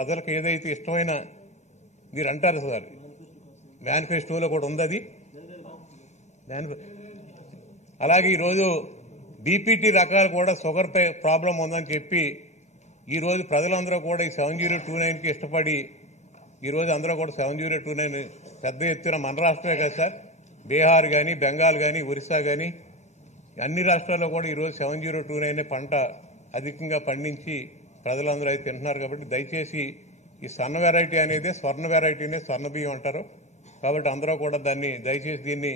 ప్రజలకు ఏదైతే ఇష్టమైన మీరు అంటారు సార్, మేనిఫెస్టోలో కూడా ఉంది అది. అలాగే ఈరోజు బీపీటీ రకాలు కూడా షుగర్ ప్రాబ్లం ఉందని చెప్పి ఈరోజు ప్రజలందరూ కూడా ఈ 7029కి ఇష్టపడి ఈరోజు అందరూ కూడా 7029 పెద్ద ఎత్తున మన రాష్ట్రమే కదా సార్, బీహార్ కానీ, బెంగాల్ కానీ, ఒరిస్సా కానీ అన్ని రాష్ట్రాల్లో కూడా ఈరోజు 7029 పంట అధికంగా పండించి ప్రజలందరూ అయితే తింటున్నారు. కాబట్టి దయచేసి ఈ సన్న వెరైటీ అనేది స్వర్ణ వెరైటీనే స్వర్ణ బియ్యం అంటారు. కాబట్టి అందరూ కూడా దాన్ని దయచేసి దీన్ని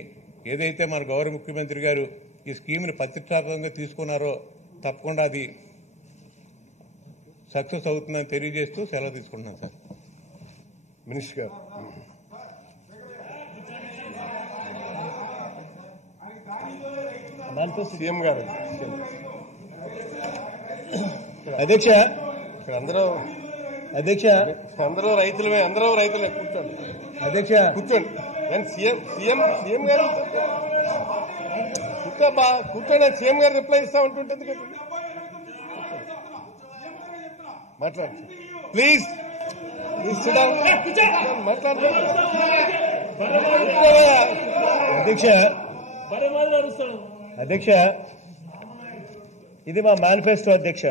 ఏదైతే మన గౌరవ ముఖ్యమంత్రి గారు ఈ స్కీమ్ని ప్రతిష్టాత్మకంగా తీసుకున్నారో తప్పకుండా అది సక్సెస్ అవుతుందని తెలియజేస్తూ సెలవు తీసుకుంటున్నాను సార్. మినిస్టర్ గారు. సీఎం గారు. అధ్యక్ష అందరూ రైతులమే కూర్చోండి అధ్యక్ష కూర్చోండి. సీఎం గారు కూర్చోండి. సీఎం గారు రిప్లై ఇస్తా ఉంటుంటుంది కదా, మాట్లాడండి ప్లీజ్. మాట్లాడలేదు అధ్యక్ష, ఇది మా మేనిఫెస్టో అధ్యక్ష.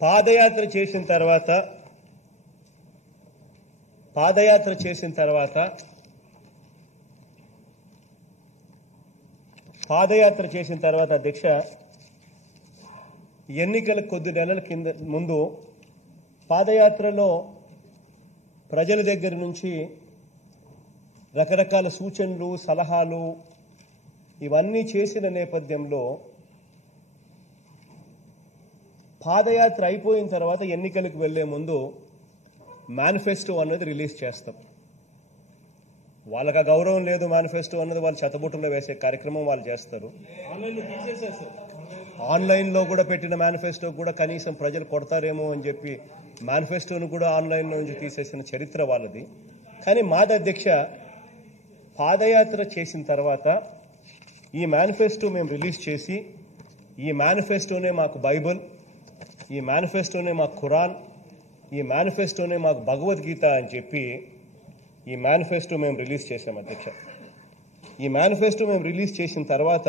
పాదయాత్ర చేసిన తర్వాత అధ్యక్ష, ఎన్నికల కొద్ది నెలల ముందు పాదయాత్రలో ప్రజల దగ్గర నుంచి రకరకాల సూచనలు, సలహాలు ఇవన్నీ చేసిన నేపథ్యంలో పాదయాత్ర అయిపోయిన తర్వాత ఎన్నికలకు వెళ్లే ముందు మేనిఫెస్టో అనేది రిలీజ్ చేస్తాం. వాళ్ళకి ఆ గౌరవం లేదు, మేనిఫెస్టో అన్నది వాళ్ళు చెత్తబుట్టలో వేసే కార్యక్రమం వాళ్ళు చేస్తారు. ఆన్లైన్లో కూడా పెట్టిన మేనిఫెస్టో కూడా కనీసం ప్రజలు కొడతారేమో అని చెప్పి మేనిఫెస్టోను కూడా ఆన్లైన్లో నుంచి తీసేసిన చరిత్ర వాళ్ళది. కానీ మాది అధ్యక్ష, పాదయాత్ర చేసిన తర్వాత ఈ మేనిఫెస్టో మేము రిలీజ్ చేసి, ఈ మేనిఫెస్టోనే మాకు బైబుల్, ఈ మేనిఫెస్టోనే మాకు ఖురాన్, ఈ మేనిఫెస్టోనే మాకు భగవద్గీత అని చెప్పి ఈ మేనిఫెస్టో మేము రిలీజ్ చేశాం అధ్యక్ష. ఈ మేనిఫెస్టో మేము రిలీజ్ చేసిన తర్వాత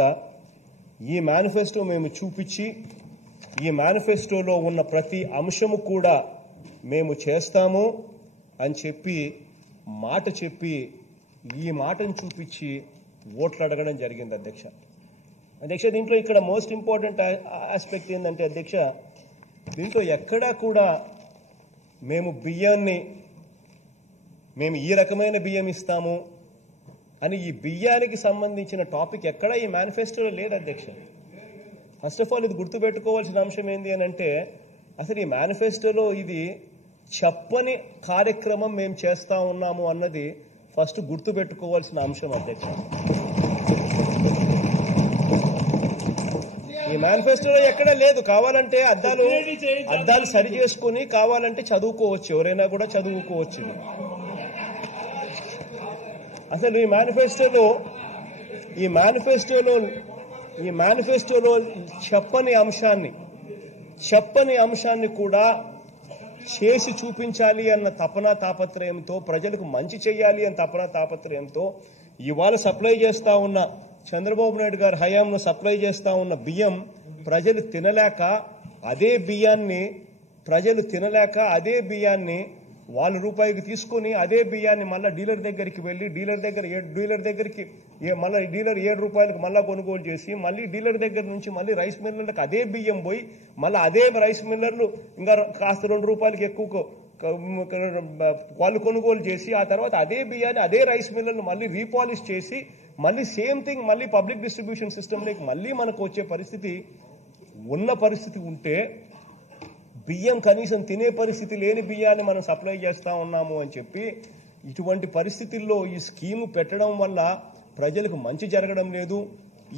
ఈ మేనిఫెస్టో మేము చూపించి, ఈ మేనిఫెస్టోలో ఉన్న ప్రతి అంశము కూడా మేము చేస్తాము అని చెప్పి మాట చెప్పి ఈ మాటను చూపించి ఓట్లు అడగడం జరిగింది అధ్యక్ష. దీంట్లో ఇక్కడ మోస్ట్ ఇంపార్టెంట్ ఆస్పెక్ట్ ఏంటంటే అధ్యక్ష, దీంట్లో ఎక్కడా కూడా మేము ఈ రకమైన బియ్యం ఇస్తాము అని ఈ బియ్యానికి సంబంధించిన టాపిక్ ఎక్కడా ఈ మేనిఫెస్టోలో లేదు అధ్యక్ష. ఫస్ట్ ఆఫ్ ఆల్ ఇది గుర్తుపెట్టుకోవాల్సిన అంశం ఏంటి అని అంటే, అసలు ఈ మేనిఫెస్టోలో ఇది చెప్పని కార్యక్రమం మేము చేస్తా ఉన్నాము అన్నది ఫస్ట్ గుర్తుపెట్టుకోవాల్సిన అంశం అధ్యక్ష. ఈ మేనిఫెస్టోలో ఎక్కడా లేదు. కావాలంటే అద్దాలు సరి చేసుకుని కావాలంటే చదువుకోవచ్చు, ఎవరైనా కూడా చదువుకోవచ్చు. అసలు ఈ మేనిఫెస్టోలో చెప్పని అంశాన్ని కూడా చేసి చూపించాలి అన్న తపన తాపత్రయంతో, ప్రజలకు మంచి చేయాలి అన్న తపన తాపత్రయంతో ఇవాళ సప్లై చేస్తా ఉన్న చంద్రబాబు నాయుడు గారి హయాంలో సప్లై చేస్తా ఉన్న బియ్యం ప్రజలు తినలేక అదే బియ్యాన్ని వాళ్ళ రూపాయికి తీసుకుని అదే బియ్యాన్ని మళ్ళీ డీలర్ దగ్గరికి వెళ్లి డీలర్ మళ్ళీ డీలర్ 7 రూపాయలకు మళ్ళా కొనుగోలు చేసి మళ్ళీ డీలర్ దగ్గర నుంచి మళ్ళీ రైస్ మిల్లర్లకు అదే బియ్యం పోయి మళ్ళీ అదే రైస్ మిల్లర్లు ఇంకా కాస్త 2 రూపాయలకి ఎక్కువ వాళ్ళు కొనుగోలు చేసి ఆ తర్వాత అదే బియ్యాన్ని అదే రైస్ మిల్లర్లు మళ్ళీ రీపాలిష్ చేసి మళ్ళీ సేమ్ థింగ్ మళ్ళీ పబ్లిక్ డిస్ట్రిబ్యూషన్ సిస్టంలోకి మళ్ళీ మనకు వచ్చే పరిస్థితి ఉంటే, బియ్యం కనీసం తినే పరిస్థితి లేని బియ్యాన్ని మనం సప్లై చేస్తా ఉన్నాము అని చెప్పి, ఇటువంటి పరిస్థితుల్లో ఈ స్కీము పెట్టడం వల్ల ప్రజలకు మంచి జరగడం లేదు,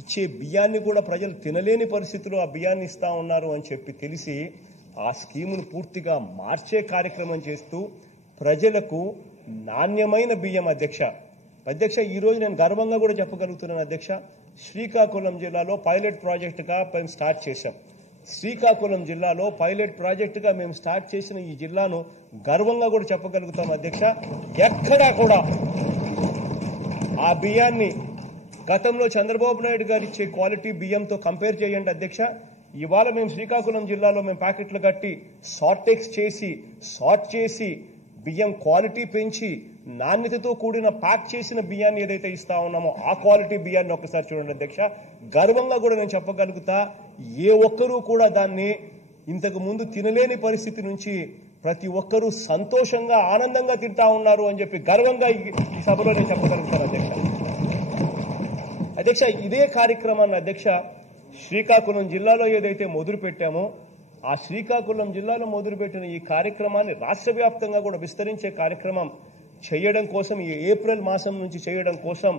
ఇచ్చే బియ్యాన్ని కూడా ప్రజలు తినలేని పరిస్థితిలో ఆ బియ్యాన్ని ఇస్తా ఉన్నారు అని చెప్పి తెలిసి ఆ స్కీమును పూర్తిగా మార్చే కార్యక్రమం చేస్తూ ప్రజలకు నాణ్యమైన బియ్యం అధ్యక్ష, ఈ రోజు నేను గర్వంగా కూడా చెప్పగలుగుతున్నాను అధ్యక్ష, శ్రీకాకుళం జిల్లాలో పైలట్ ప్రాజెక్టుగా స్టార్ట్ చేశాం. శ్రీకాకుళం జిల్లాలో పైలట్ ప్రాజెక్టుగా మేము స్టార్ట్ చేసిన ఈ జిల్లాను గర్వంగా కూడా చెప్పగలుగుతాం అధ్యక్ష. ఎక్కడా కూడా ఆ బియ్యాన్ని గతంలో చంద్రబాబు నాయుడు గారు ఇచ్చే క్వాలిటీ బియ్యంతో కంపేర్ చేయండి అధ్యక్ష. ఇవాళ మేము శ్రీకాకుళం జిల్లాలో మేము ప్యాకెట్లు కట్టి సార్ట్ చేసి బియ్యం క్వాలిటీ పెంచి నాణ్యతతో కూడిన ప్యాక్ చేసిన బియ్యాన్ని ఏదైతే ఇస్తా ఉన్నామో ఆ క్వాలిటీ బియ్యాన్ని ఒకసారి చూడండి అధ్యక్ష. గర్వంగా కూడా నేను చెప్పగలుగుతా, ఏ ఒక్కరూ కూడా దాన్ని ఇంతకు ముందు తినలేని పరిస్థితి నుంచి ప్రతి ఒక్కరూ సంతోషంగా ఆనందంగా తింటా ఉన్నారు అని చెప్పి గర్వంగా ఈ సభలో నేను చెప్పగలుగుతాను అధ్యక్ష. అధ్యక్ష, ఇదే కార్యక్రమాన్ని అధ్యక్ష శ్రీకాకుళం జిల్లాలో ఏదైతే మొదలు పెట్టామో ఆ శ్రీకాకుళం జిల్లాలో మొదలుపెట్టిన ఈ కార్యక్రమాన్ని రాష్ట్ర వ్యాప్తంగా కూడా విస్తరించే కార్యక్రమం చేయడం కోసం, ఈ ఏప్రిల్ మాసం నుంచి చేయడం కోసం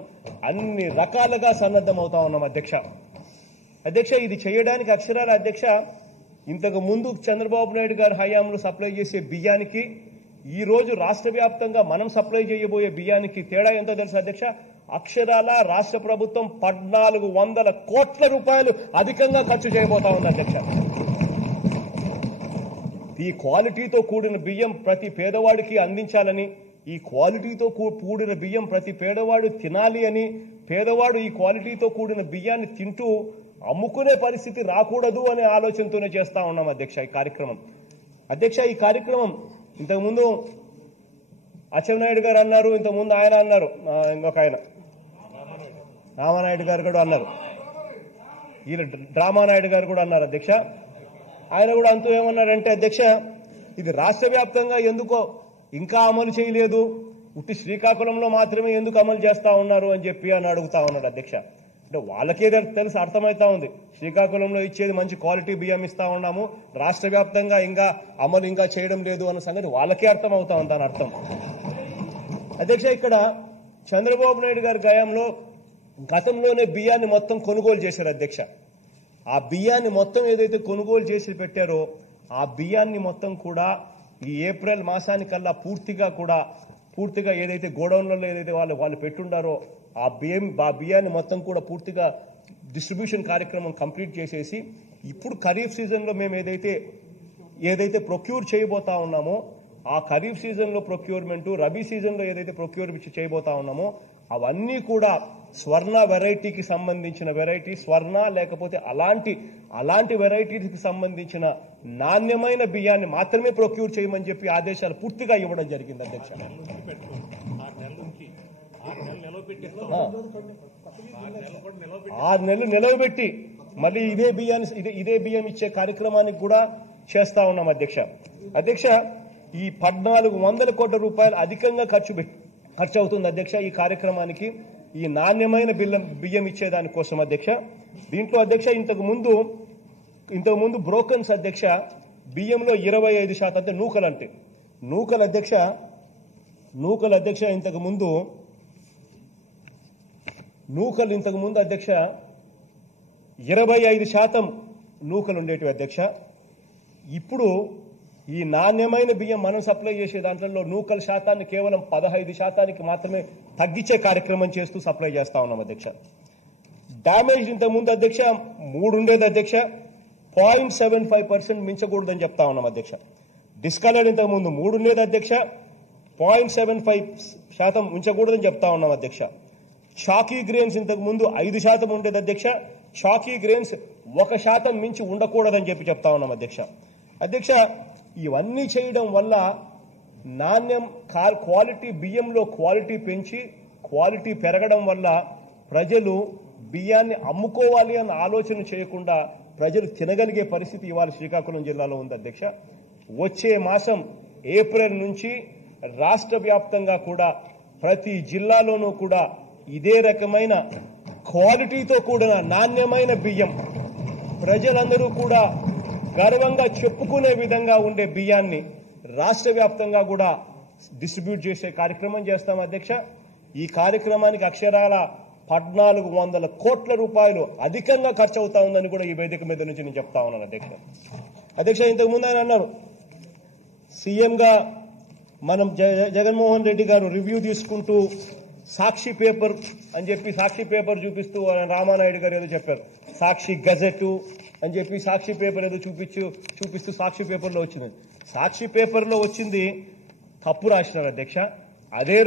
అన్ని రకాలుగా సన్నద్దమవుతా ఉన్నాం అధ్యక్ష. అధ్యక్ష, ఇది చేయడానికి అక్షరాల అధ్యక్ష ఇంతకు ముందు చంద్రబాబు నాయుడు గారి హయాంలో సప్లై చేసే బియ్యానికి ఈ రోజు రాష్ట్ర వ్యాప్తంగా మనం సప్లై చేయబోయే బియ్యానికి తేడా ఎంతో తెలుసు అధ్యక్ష. అక్షరాల రాష్ట్ర ప్రభుత్వం 1400 కోట్ల రూపాయలు అధికంగా ఖర్చు చేయబోతా ఉంది అధ్యక్ష. ఈ క్వాలిటీతో కూడిన బియ్యం ప్రతి పేదవాడికి అందించాలని, ఈ క్వాలిటీతో కూడిన బియ్యం ప్రతి పేదవాడు తినాలి అని, పేదవాడు ఈ క్వాలిటీతో కూడిన బియ్యాన్ని తింటూ అమ్ముకునే పరిస్థితి రాకూడదు అనే ఆలోచనతోనే చేస్తా ఉన్నాం అధ్యక్ష ఈ కార్యక్రమం. అధ్యక్ష, ఈ కార్యక్రమం ఇంతకుముందు అచ్చెన్నాయుడు గారు అన్నారు, ఇంతకుముందు ఆయన అన్నారు, ఇంకొక ఆయన రామానాయుడు గారు కూడా అన్నారు, ఈయన డ్రామానాయుడు గారు కూడా అన్నారు అధ్యక్ష. ఆయన కూడా అంతూ ఏమన్నారంటే అధ్యక్ష, ఇది రాష్ట్ర వ్యాప్తంగా ఎందుకో ఇంకా అమలు చేయలేదు, ఉట్టి శ్రీకాకుళంలో మాత్రమే ఎందుకు అమలు చేస్తా ఉన్నారు అని చెప్పి అని అడుగుతా ఉన్నాడు అధ్యక్ష. అంటే వాళ్ళకే తెలుసు, అర్థమవుతా ఉంది, శ్రీకాకుళంలో ఇచ్చేది మంచి క్వాలిటీ బియ్యం ఇస్తా ఉన్నాము, రాష్ట్ర వ్యాప్తంగా ఇంకా అమలు ఇంకా చేయడం లేదు అన్న సంగతి వాళ్ళకే అర్థమవుతా ఉంది దాని అర్థం. అధ్యక్ష, ఇక్కడ చంద్రబాబు నాయుడు గారి గతంలోనే బియ్యాన్ని మొత్తం కొనుగోలు చేశారు అధ్యక్ష. ఆ బియ్యాన్ని మొత్తం ఏదైతే కొనుగోలు చేసి పెట్టారో ఆ బియ్యాన్ని మొత్తం కూడా ఈ ఏప్రిల్ మాసానికల్లా పూర్తిగా ఏదైతే గోడౌన్లలో ఏదైతే వాళ్ళు పెట్టుండారో ఆ బియ్యాన్ని మొత్తం కూడా పూర్తిగా డిస్ట్రిబ్యూషన్ కార్యక్రమం కంప్లీట్ చేసేసి ఇప్పుడు ఖరీఫ్ సీజన్లో మేము ఏదైతే ప్రొక్యూర్ చేయబోతా ఉన్నామో ఆ ఖరీఫ్ సీజన్లో ప్రొక్యూర్మెంట్, రబీ సీజన్లో ఏదైతే ప్రొక్యూర్ చేయబోతా ఉన్నామో అవన్నీ కూడా స్వర్ణ వెరైటీకి సంబంధించిన వెరైటీ, స్వర్ణ లేకపోతే అలాంటి వెరైటీకి సంబంధించిన నాణ్యమైన బియ్యాన్ని మాత్రమే ప్రొక్యూర్ చేయమని చెప్పి ఆదేశాలు పూర్తిగా ఇవ్వడం జరిగింది అధ్యక్ష. 6 నెలలు నిలవబెట్టి మళ్ళీ ఇదే బియ్యం ఇచ్చే కార్యక్రమానికి కూడా చేస్తా ఉన్నాం అధ్యక్ష. అధ్యక్ష, ఈ 1400 కోట్ల రూపాయలు అధికంగా ఖర్చు అవుతుంది అధ్యక్ష ఈ కార్యక్రమానికి, ఈ నాణ్యమైన బియ్యం ఇచ్చేదాని కోసం అధ్యక్ష. దీంట్లో అధ్యక్ష ఇంతకు ముందు బ్రోకన్స్ అధ్యక్ష బియ్యంలో 25% అంటే నూకలు అధ్యక్ష ఇంతకు ముందు అధ్యక్ష 25% నూకలు ఉండేటివి అధ్యక్ష. ఇప్పుడు ఈ నాణ్యమైన బియ్యం మనం సప్లై చేసే దాంట్లో నూకల శాతాన్ని కేవలం 15% మాత్రమే తగ్గించే కార్యక్రమం చేస్తూ సప్లై చేస్తా ఉన్నాం అధ్యక్ష. డ్యామేజ్ ఇంతకుముందు అధ్యక్ష 3 ఉండేది అధ్యక్ష, 0.75% మించకూడదని చెప్తా ఉన్నాం అధ్యక్ష. డిస్కలర్డ్ ఇంతకుముందు 3 ఉండేది అధ్యక్ష, 0.75% ఉంచకూడదని చెప్తా ఉన్నాం అధ్యక్ష. చాకీ గ్రెయిన్స్ ఇంతకు ముందు 5% ఉండేది అధ్యక్ష, చాకీ గ్రెయిన్స్ 1% మించి ఉండకూడదని చెప్పి చెప్తా ఉన్నాం అధ్యక్ష. అధ్యక్ష, ఇవన్నీ చేయడం వల్ల క్వాలిటీ బియ్యంలో క్వాలిటీ పెంచి క్వాలిటీ పెరగడం వల్ల ప్రజలు బియ్యాన్ని అమ్ముకోవాలి అన్న ఆలోచన చేయకుండా ప్రజలు తినగలిగే పరిస్థితి ఇవాళ శ్రీకాకుళం జిల్లాలో ఉంది అధ్యక్ష. వచ్చే మాసం ఏప్రిల్ నుంచి రాష్ట్ర వ్యాప్తంగా కూడా ప్రతి జిల్లాలోనూ కూడా ఇదే రకమైన క్వాలిటీతో కూడిన నాణ్యమైన బియ్యం ప్రజలందరూ కూడా గర్వంగా చెప్పుకునే విధంగా ఉండే బియ్యాన్ని రాష్ట్ర వ్యాప్తంగా కూడా డిస్ట్రిబ్యూట్ చేసే కార్యక్రమం చేస్తాం అధ్యక్ష. ఈ కార్యక్రమానికి అక్షరాల 1400 కోట్ల రూపాయలు అధికంగా ఖర్చు అవుతా ఉందని కూడా ఈ వేదిక మీద నుంచి నేను చెప్తా ఉన్నాను అధ్యక్ష. అధ్యక్ష, ఇంతకుముందు ఆయన అన్నారు సీఎంగా మనం జగన్మోహన్ రెడ్డి గారు రివ్యూ తీసుకుంటూ సాక్షి పేపర్ అని చెప్పి సాక్షి పేపర్ చూపిస్తూ రామానాయుడు గారు ఏదో చెప్పారు, సాక్షి గజెట్ అని చెప్పి సాక్షి పేపర్ ఏదో చూపిస్తూ సాక్షి పేపర్లో వచ్చింది. సాక్షి పేపర్లో వచ్చింది తప్పు రాసినారు అధ్యక్ష. అదే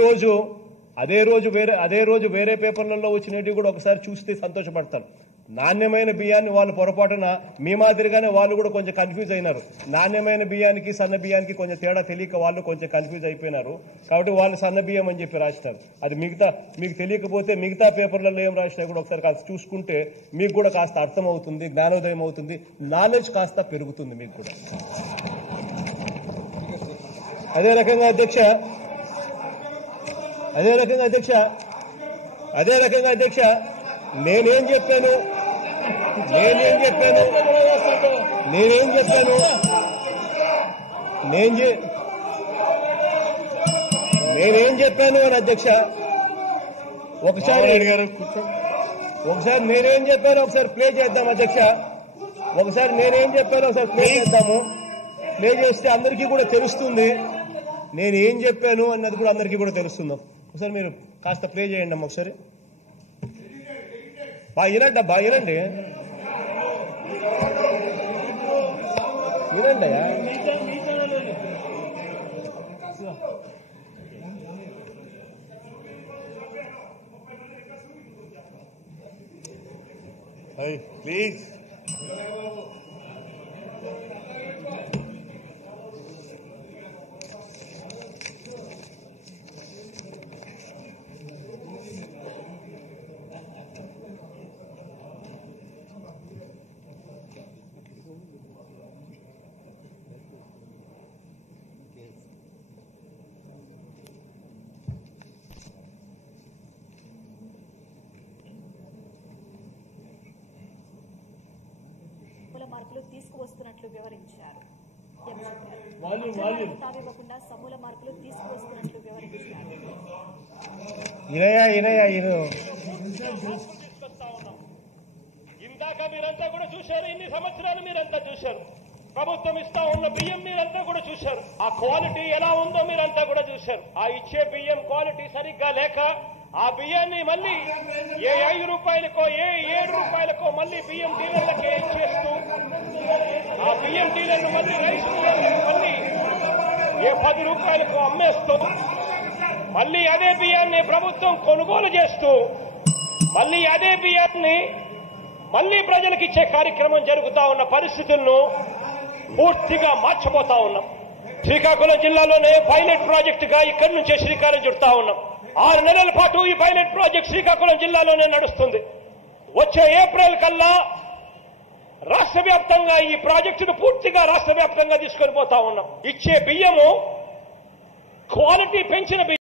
రోజు వేరే పేపర్లలో వచ్చినట్టు కూడా ఒకసారి చూస్తే సంతోషపడతాను. నాణ్యమైన బియ్యాన్ని వాళ్ళు పొరపాటున మీ మాదిరిగానే వాళ్ళు కూడా కొంచెం కన్ఫ్యూజ్ అయినారు. నాణ్యమైన బియ్యానికి సన్న బియ్యానికి కొంచెం తేడా తెలియక వాళ్ళు కొంచెం కన్ఫ్యూజ్ అయిపోయినారు. కాబట్టి వాళ్ళు సన్న బియ్యం అని చెప్పి రాసినారు. అది మీకు తెలియకపోతే మిగతా పేపర్లలో ఏం రాసినా కూడా ఒకసారి కాస్త చూసుకుంటే మీకు కూడా కాస్త అర్థం అవుతుంది, జ్ఞానోదయం అవుతుంది, నాలెడ్జ్ కాస్త పెరుగుతుంది మీకు కూడా. అదే రకంగా అధ్యక్ష నేనేం చెప్పాను అని అధ్యక్ష ఒకసారి నేనేం చెప్పాను ఒకసారి ప్లే చేద్దాం అధ్యక్ష. ఒకసారి నేనేం చెప్పాను ఒకసారి ప్లే చేద్దాము. ప్లే చేస్తే అందరికీ కూడా తెలుస్తుంది నేనేం చెప్పాను అన్నది కూడా అందరికీ కూడా తెలుస్తుందాం. ఒకసారి మీరు కాస్త ప్లే చేయండి అమ్మ ఒకసారి. వినండి ప్లీజ్. మార్పులు తీసుకువస్తున్నట్లు వివరించారు. తావివ్వకుండా సమూల మార్పులు తీసుకువస్తున్నట్లు వివరించారు. ఇందాక మీరంతా కూడా చూశారు, ఇన్ని సంవత్సరాలు మీరంతా చూశారు. ప్రభుత్వం ఇస్తా ఉన్న బియ్యం మీరంతా కూడా చూశారు. ఆ క్వాలిటీ ఎలా ఉందో మీరంతా కూడా చూశారు. ఆ ఇచ్చే బియ్యం క్వాలిటీ సరిగ్గా లేక ఆ బియ్యాన్ని మళ్ళీ ఏ 5 రూపాయలకో ఏ 7 రూపాయలకో మళ్ళీ బియ్యం డీలర్లకే ఇచ్చేస్తూ ఆ బియ్యం డీలర్లు మళ్ళీ రైస్ డీలర్లకు మళ్ళీ ఏ 10 రూపాయలకు అమ్మేస్తూ మళ్ళీ అదే బియ్యాన్ని ప్రభుత్వం కొనుగోలు చేస్తూ మళ్ళీ అదే బియ్యాన్ని మళ్ళీ ప్రజలకు ఇచ్చే కార్యక్రమం జరుగుతా ఉన్న పరిస్థితులను పూర్తిగా మార్చబోతా ఉన్నాం. శ్రీకాకుళం జిల్లాలోనే పైలట్ ప్రాజెక్టుగా ఇక్కడి నుంచే శ్రీకారం చుడతా ఉన్నాం. 6 నెలల పాటు ఈ పైలట్ ప్రాజెక్ట్ శ్రీకాకుళం జిల్లాలోనే నడుస్తుంది. వచ్చే ఏప్రిల్ కల్లా రాష్ట్ర వ్యాప్తంగా ఈ ప్రాజెక్టును పూర్తిగా రాష్ట్ర వ్యాప్తంగా తీసుకొని పోతా ఉన్నాం. ఇచ్చే బియ్యము క్వాలిటీ పెంచిన బియ్యం